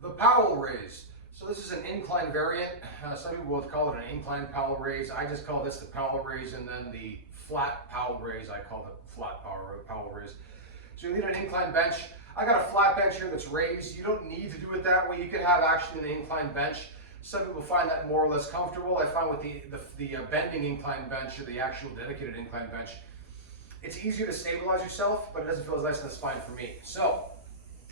The Powell Raise. So this is an incline variant. Some people will call it an incline Powell Raise. I just call this the Powell Raise, and then the flat Powell Raise, I call it flat Powell Raise. So you need an incline bench. I got a flat bench here that's raised. You don't need to do it that way. You could have actually an incline bench. Some people find that more or less comfortable. I find with the bending incline bench or the actual dedicated incline bench, it's easier to stabilize yourself, but it doesn't feel as nice in the spine for me. So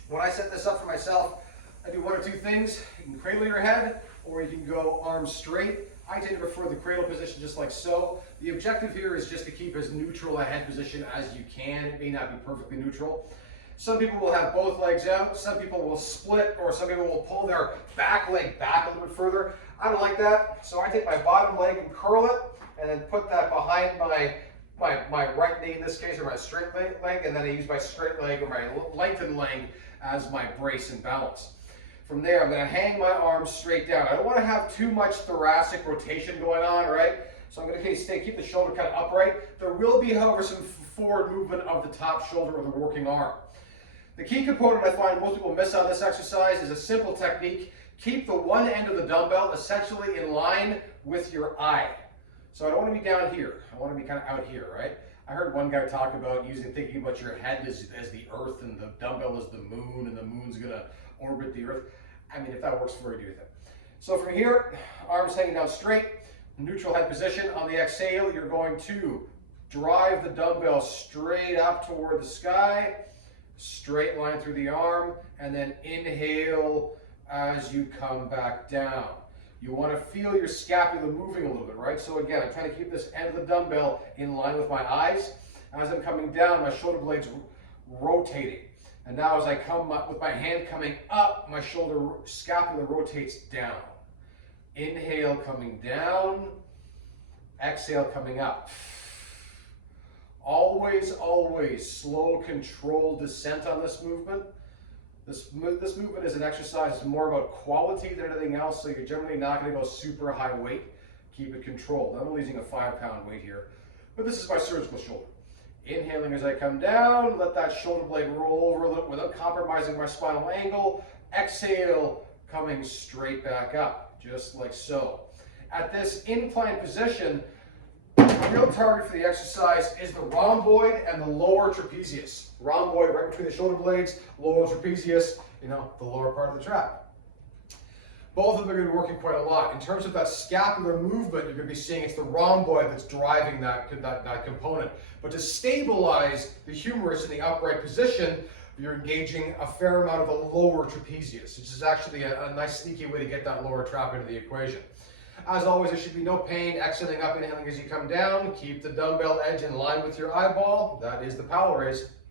when I set this up for myself, I do one or two things. You can cradle your head, or you can go arms straight. I tend to prefer the cradle position, just like so. The objective here is just to keep as neutral a head position as you can. It may not be perfectly neutral. Some people will have both legs out. Some people will split, or some people will pull their back leg back a little bit further. I don't like that, so I take my bottom leg and curl it, and then put that behind my right knee in this case, or my straight leg, and then I use my straight leg or my lengthened leg as my brace and balance. From there, I'm going to hang my arms straight down. I don't want to have too much thoracic rotation going on, right? So I'm going to keep the shoulder kind of upright. There will be, however, some forward movement of the top shoulder or the working arm. The key component I find most people miss on this exercise is a simple technique. Keep the one end of the dumbbell essentially in line with your eye. So I don't want to be down here. I want to be kind of out here, right? I heard one guy talk about thinking about your head as the earth and the dumbbell is the moon and the moon's going to orbit the earth. I mean, if that works for you, do that. So from here, arms hanging down straight, neutral head position. On the exhale, you're going to drive the dumbbell straight up toward the sky, straight line through the arm, and then inhale as you come back down. You want to feel your scapula moving a little bit, right? So again, I'm trying to keep this end of the dumbbell in line with my eyes. As I'm coming down, my shoulder blade's rotating. And now as I come up with my hand coming up, my scapula rotates down. Inhale, coming down. Exhale, coming up. Always, always slow, controlled descent on this movement. This movement is an exercise that's more about quality than anything else, so you're generally not going to go super high weight. Keep it controlled. I'm only using a 5-pound weight here, but this is my surgical shoulder. Inhaling as I come down, let that shoulder blade roll over a little without compromising my spinal angle. Exhale, coming straight back up, just like so. At this incline position, the real target for the exercise is the rhomboid and the lower trapezius. Rhomboid right between the shoulder blades, lower trapezius, the lower part of the trap. Both of them are going to be working quite a lot. In terms of that scapular movement, you're going to be seeing it's the rhomboid that's driving that component. But to stabilize the humerus in the upright position, you're engaging a fair amount of the lower trapezius, which is actually a nice sneaky way to get that lower trap into the equation. As always, there should be no pain. Exhaling up, inhaling as you come down. Keep the dumbbell edge in line with your eyeball. That is the Powell Raise.